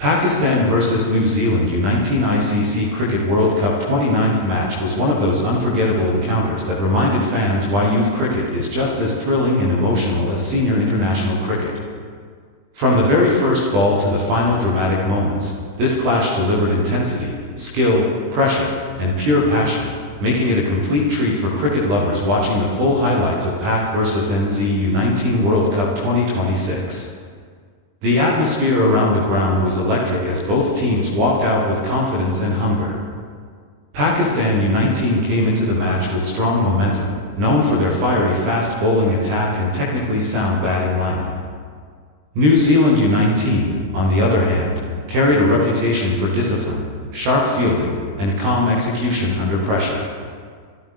Pakistan vs New Zealand U19 ICC Cricket World Cup 29th match was one of those unforgettable encounters that reminded fans why youth cricket is just as thrilling and emotional as senior international cricket. From the very first ball to the final dramatic moments, this clash delivered intensity, skill, pressure, and pure passion, making it a complete treat for cricket lovers watching the full highlights of Pak vs NZ U19 World Cup 2026. The atmosphere around the ground was electric as both teams walked out with confidence and hunger. Pakistan U19 came into the match with strong momentum, known for their fiery fast bowling attack and technically sound batting lineup. New Zealand U19, on the other hand, carried a reputation for discipline, sharp fielding, and calm execution under pressure.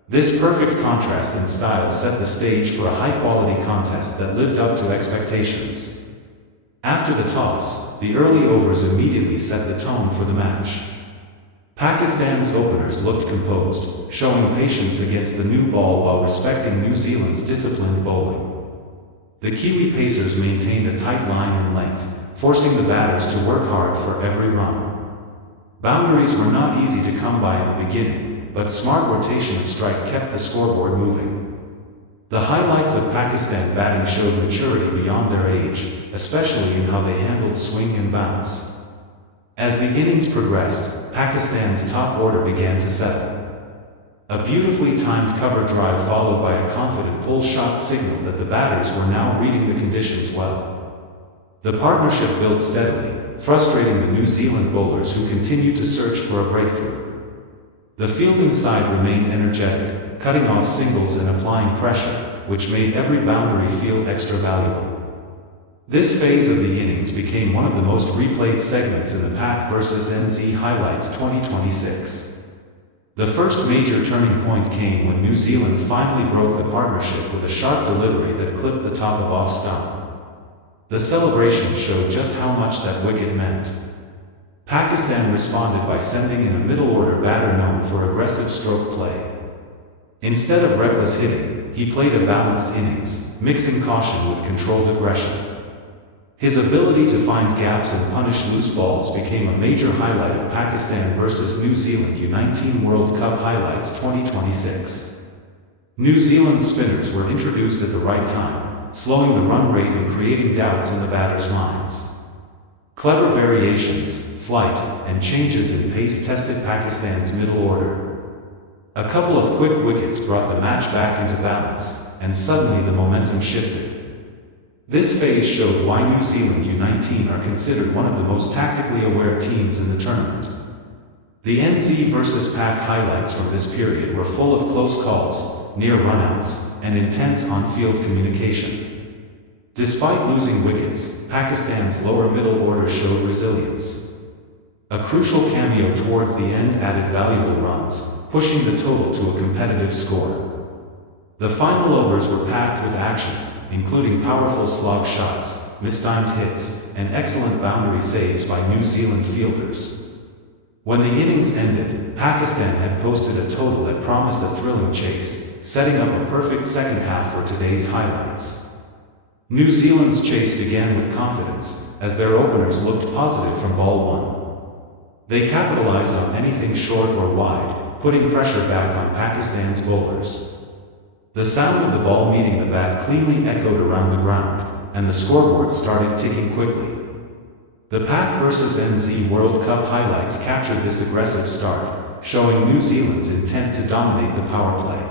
This perfect contrast in style set the stage for a high-quality contest that lived up to expectations. After the toss, the early overs immediately set the tone for the match. Pakistan's openers looked composed, showing patience against the new ball while respecting New Zealand's disciplined bowling. The Kiwi pacers maintained a tight line and length, forcing the batters to work hard for every run. Boundaries were not easy to come by in the beginning, but smart rotation of strike kept the scoreboard moving. The highlights of Pakistan batting showed maturity beyond their age, especially in how they handled swing and bounce. As the innings progressed, Pakistan's top order began to settle. A beautifully timed cover drive followed by a confident pull shot signaled that the batters were now reading the conditions well. The partnership built steadily, frustrating the New Zealand bowlers who continued to search for a breakthrough. The fielding side remained energetic, cutting off singles and applying pressure, which made every boundary feel extra valuable. This phase of the innings became one of the most replayed segments in the Pak vs NZ Highlights 2026. The first major turning point came when New Zealand finally broke the partnership with a sharp delivery that clipped the top of off stump. The celebration showed just how much that wicket meant. Pakistan responded by sending in a middle-order batter known for aggressive stroke play. Instead of reckless hitting, he played a balanced innings, mixing caution with controlled aggression. His ability to find gaps and punish loose balls became a major highlight of Pakistan vs New Zealand U19 World Cup Highlights 2026. New Zealand spinners were introduced at the right time, slowing the run rate and creating doubts in the batters' minds. Clever variations, flight, and changes in pace tested Pakistan's middle order. A couple of quick wickets brought the match back into balance, and suddenly the momentum shifted. This phase showed why New Zealand U19 are considered one of the most tactically aware teams in the tournament. The NZ vs Pak highlights from this period were full of close calls, near runouts, and intense on-field communication. Despite losing wickets, Pakistan's lower middle order showed resilience. A crucial cameo towards the end added valuable runs, pushing the total to a competitive score. The final overs were packed with action, including powerful slog shots, mistimed hits, and excellent boundary saves by New Zealand fielders. When the innings ended, Pakistan had posted a total that promised a thrilling chase, setting up a perfect second half for today's highlights. New Zealand's chase began with confidence, as their openers looked positive from ball one. They capitalized on anything short or wide, putting pressure back on Pakistan's bowlers. The sound of the ball meeting the bat cleanly echoed around the ground, and the scoreboard started ticking quickly. The Pak vs NZ World Cup highlights captured this aggressive start, showing New Zealand's intent to dominate the power play.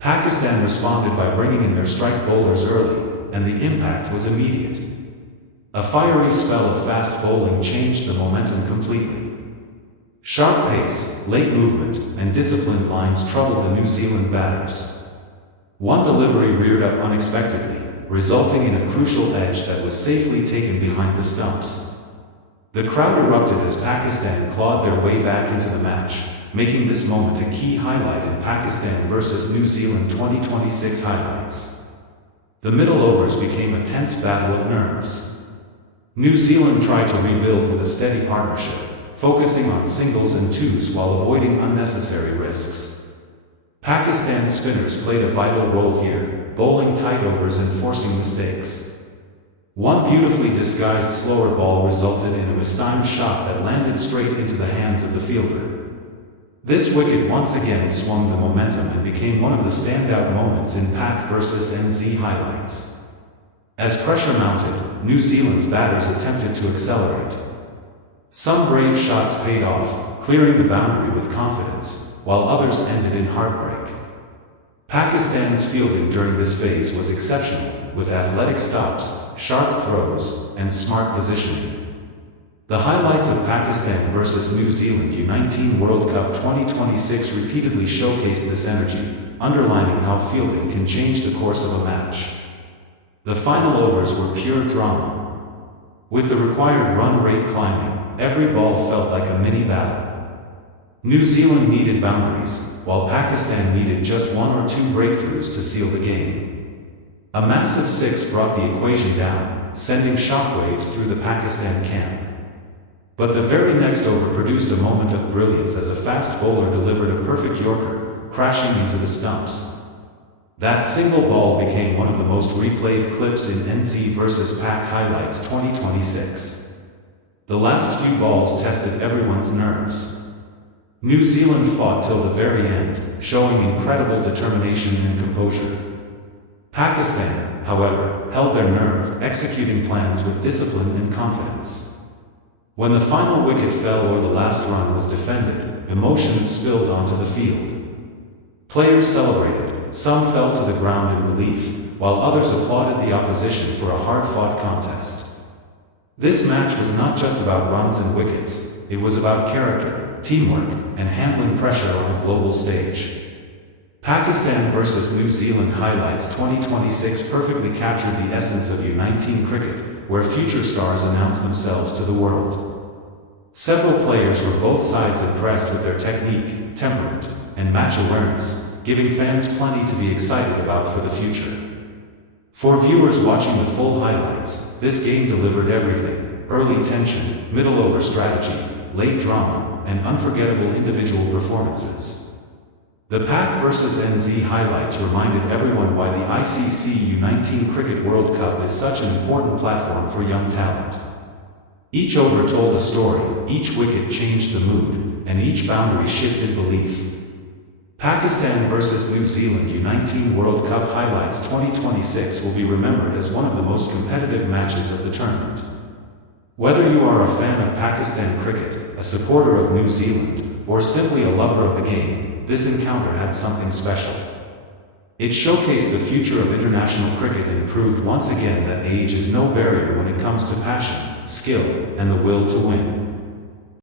Pakistan responded by bringing in their strike bowlers early, and the impact was immediate. A fiery spell of fast bowling changed the momentum completely. Sharp pace, late movement, and disciplined lines troubled the New Zealand batters. One delivery reared up unexpectedly, resulting in a crucial edge that was safely taken behind the stumps. The crowd erupted as Pakistan clawed their way back into the match, making this moment a key highlight in Pakistan vs New Zealand 2026 highlights. The middle overs became a tense battle of nerves. New Zealand tried to rebuild with a steady partnership, focusing on singles and twos while avoiding unnecessary risks. Pakistan spinners played a vital role here, bowling tight overs and forcing mistakes. One beautifully disguised slower ball resulted in a mistimed shot that landed straight into the hands of the fielder. This wicket once again swung the momentum and became one of the standout moments in Pak vs NZ highlights. As pressure mounted, New Zealand's batters attempted to accelerate. Some brave shots paid off, clearing the boundary with confidence, while others ended in heartbreak. Pakistan's fielding during this phase was exceptional, with athletic stops, sharp throws, and smart positioning. The highlights of Pakistan vs New Zealand U19 World Cup 2026 repeatedly showcased this energy, underlining how fielding can change the course of a match. The final overs were pure drama. With the required run rate climbing, every ball felt like a mini battle. New Zealand needed boundaries, while Pakistan needed just one or two breakthroughs to seal the game. A massive six brought the equation down, sending shockwaves through the Pakistan camp. But the very next over produced a moment of brilliance as a fast bowler delivered a perfect yorker, crashing into the stumps. That single ball became one of the most replayed clips in NZ vs Pak highlights 2026. The last few balls tested everyone's nerves. New Zealand fought till the very end, showing incredible determination and composure. Pakistan, however, held their nerve, executing plans with discipline and confidence. When the final wicket fell or the last run was defended, emotions spilled onto the field. Players celebrated, some fell to the ground in relief, while others applauded the opposition for a hard-fought contest. This match was not just about runs and wickets, it was about character, teamwork, and handling pressure on a global stage. Pakistan vs New Zealand highlights 2026 perfectly captured the essence of U19 cricket, where future stars announced themselves to the world. Several players were both sides impressed with their technique, temperament, and match awareness, giving fans plenty to be excited about for the future. For viewers watching the full highlights, this game delivered everything: early tension, middle over strategy, late drama, and unforgettable individual performances. The Pak vs NZ highlights reminded everyone why the ICC U19 Cricket World Cup is such an important platform for young talent. Each over told a story, each wicket changed the mood, and each boundary shifted belief. Pakistan vs New Zealand U19 World Cup highlights 2026 will be remembered as one of the most competitive matches of the tournament. Whether you are a fan of Pakistan cricket, a supporter of New Zealand, or simply a lover of the game, this encounter had something special. It showcased the future of international cricket and proved once again that age is no barrier when it comes to passion, skill, and the will to win.